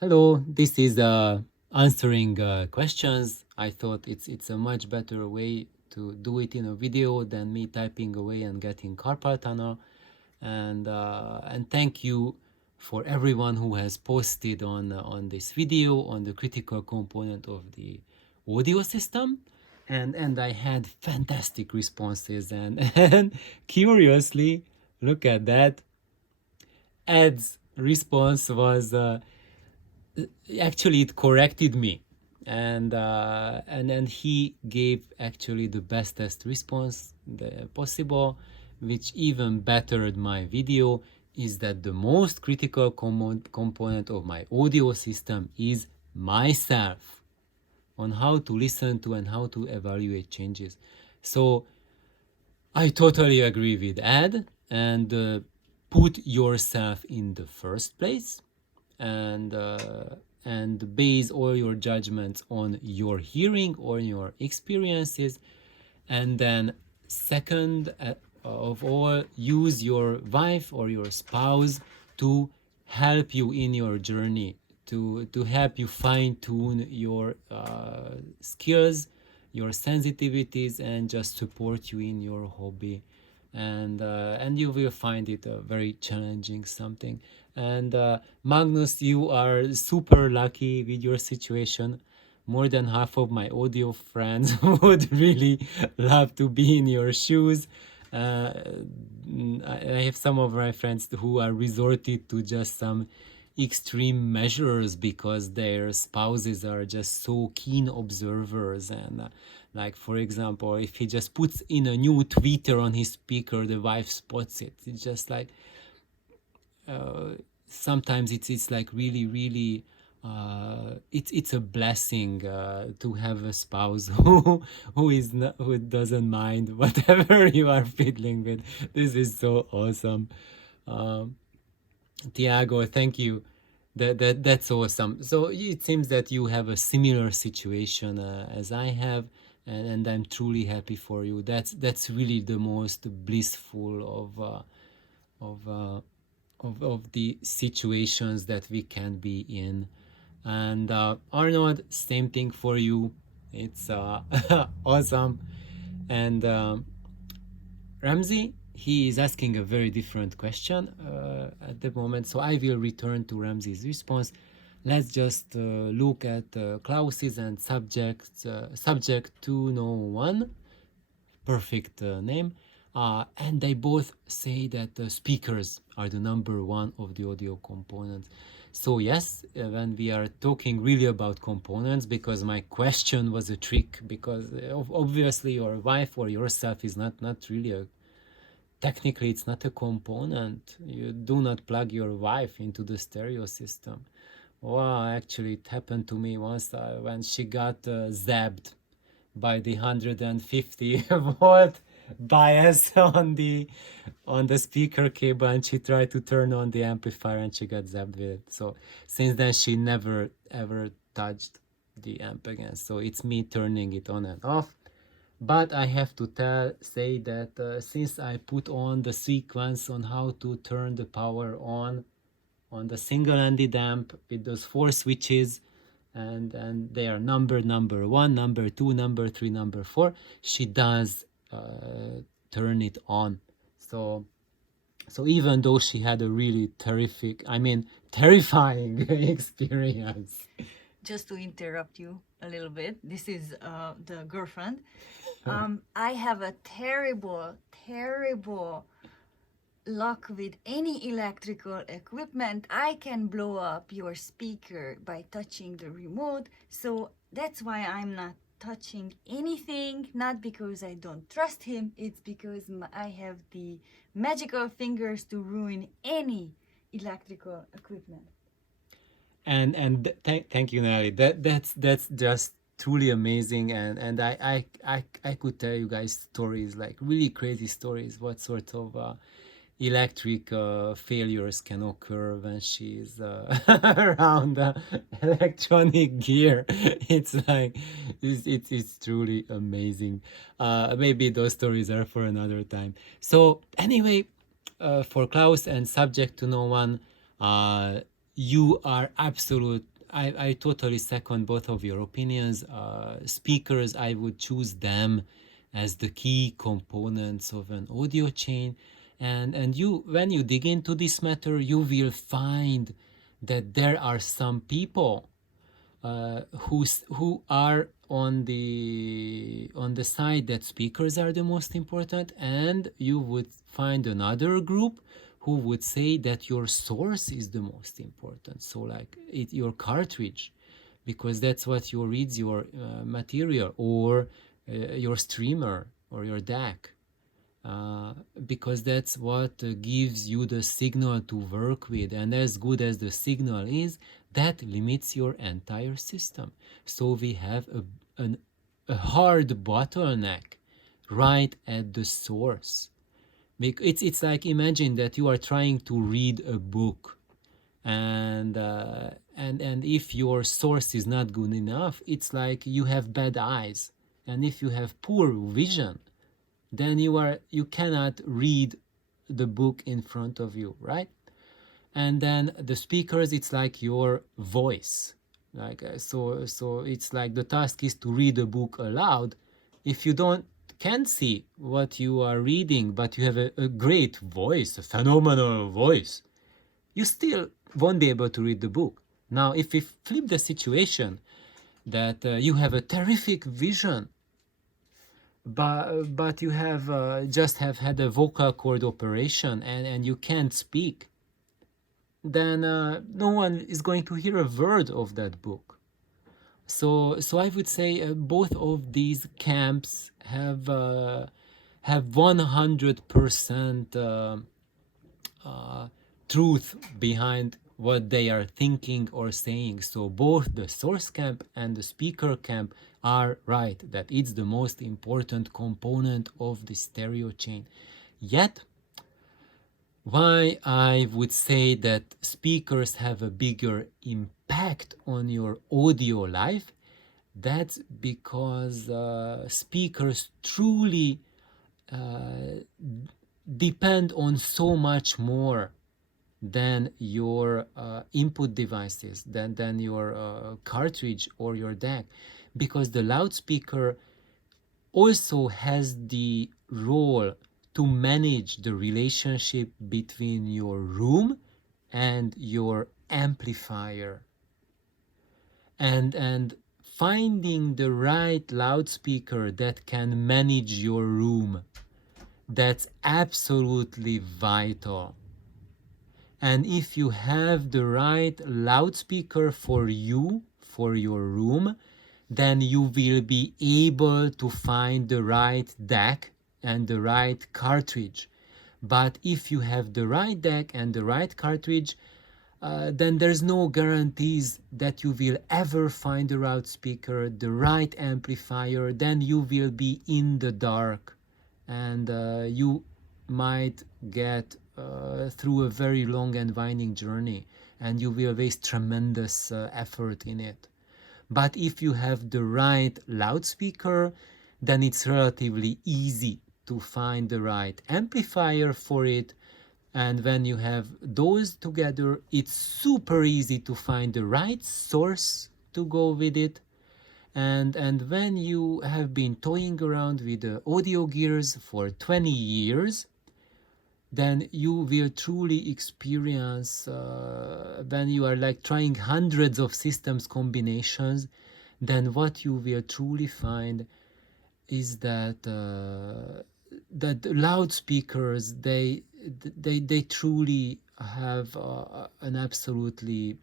Hello, this is answering questions. I thought it's a much better way to do it in a video than me typing away and getting carpal tunnel. And thank you for everyone who has posted on this video on the critical component of the audio system. And I had fantastic responses and, and curiously, look at that. Ed's response was actually it corrected me, and he gave actually the bestest response possible, which even bettered my video. Is that the most critical component of my audio system is myself, on how to listen to and how to evaluate changes. So I totally agree with Ed, and put yourself in the first place, and base all your judgments on your hearing or your experiences. And then second of all, use your wife or your spouse to help you in your journey, to help you fine tune your skills, your sensitivities, and just support you in your hobby. And you will find it a very challenging something. And Magnus, you are super lucky with your situation. More than half of my audio friends would really love to be in your shoes. I have some of my friends who are resorted to just some extreme measures because their spouses are just so keen observers. And like, for example, if he just puts in a new tweeter on his speaker, the wife spots it. It's just like sometimes it's like really it's a blessing to have a spouse who doesn't mind whatever you are fiddling with. This is so awesome. um, Tiago, thank you. That's awesome. So it seems that you have a similar situation as I have, and I'm truly happy for you. That's really the most blissful of of the situations that we can be in. And Arnold, same thing for you. It's awesome. And Ramsey, he is asking a very different question at the moment, so I will return to Ramsey's response. Let's just look at Klaus's and subject 201, perfect name. And they both say that the speakers are the number one of the audio components. So yes, when we are talking really about components, because my question was a trick, because obviously your wife or yourself is not really a, technically it's not a component. You do not plug your wife into the stereo system. Wow, actually it happened to me once when she got zapped by the 150 volt bias on the speaker cable, and she tried to turn on the amplifier and she got zapped with it. So since then she never ever touched the amp again. So it's me turning it on and off. But I have to say that since I put on the sequence on how to turn the power on the single-ended amp with those 4 switches, and they are numbered, number 1, number 2, number 3, number 4, she does turn it on. So even though she had a really terrifying experience. Just to interrupt you a little bit, this is the girlfriend. I have a terrible luck with any electrical equipment. I can blow up your speaker by touching the remote. So that's why I'm not touching anything, not because I don't trust him, it's because I have the magical fingers to ruin any electrical equipment. Thank you, Nelly. That's just truly amazing. And I could tell you guys stories, like really crazy stories, what sort of electric failures can occur when she's around electronic gear. It's like it's truly amazing. Maybe those stories are for another time. So anyway, for Klaus and subject to no one, you are absolute. I totally second both of your opinions. Speakers, I would choose them as the key components of an audio chain. And you, when you dig into this matter, you will find that there are some people who are on the side that speakers are the most important, and you would find another group who would say that your source is the most important, so like your cartridge, because that's what you reads your material, or your streamer or your DAC, because that's what gives you the signal to work with, and as good as the signal is, that limits your entire system. So we have a hard bottleneck right at the source. It's like, imagine that you are trying to read a book, and if your source is not good enough, it's like you have bad eyes, and if you have poor vision, then you cannot read the book in front of you, right? And then the speakers, it's like your voice, like so it's like the task is to read a book aloud. If you can't see what you are reading, but you have a great voice, a phenomenal voice, you still won't be able to read the book. Now if we flip the situation, that you have a terrific vision, but you have just have had a vocal cord operation, and you can't speak, then no one is going to hear a word of that book. So I would say both of these camps have 100% truth behind what they are thinking or saying. So both the source camp and the speaker camp are right, that it's the most important component of the stereo chain. Yet, why I would say that speakers have a bigger impact on your audio life, that's because speakers truly depend on so much more than your input devices, than your cartridge or your DAC, because the loudspeaker also has the role to manage the relationship between your room and your amplifier. And finding the right loudspeaker that can manage your room, that's absolutely vital. And if you have the right loudspeaker for you, for your room, then you will be able to find the right DAC and the right cartridge. But if you have the right DAC and the right cartridge, then there's no guarantees that you will ever find the right speaker, the right amplifier. Then you will be in the dark, and you might get through a very long and winding journey, and you will waste tremendous effort in it. But if you have the right loudspeaker, then it's relatively easy to find the right amplifier for it. And when you have those together, it's super easy to find the right source to go with it. And when you have been toying around with the audio gears for 20 years, then you will truly experience, when you are like trying hundreds of systems combinations, then what you will truly find is that that loudspeakers, they truly have an absolutely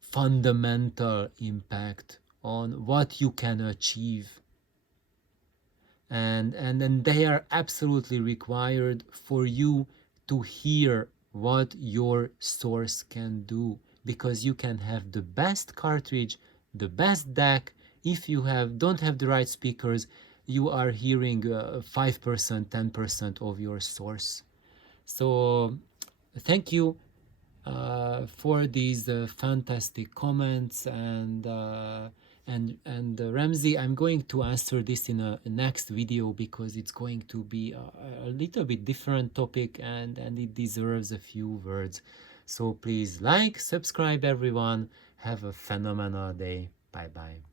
fundamental impact on what you can achieve, and then they are absolutely required for you to hear what your source can do, because you can have the best cartridge, the best DAC. If you don't have the right speakers, you are hearing 5%, 10% of your source. So thank you for these fantastic comments, and Ramsey, I'm going to answer this in a next video, because it's going to be a little bit different topic, and it deserves a few words. So please like, subscribe everyone. Have a phenomenal day. Bye bye.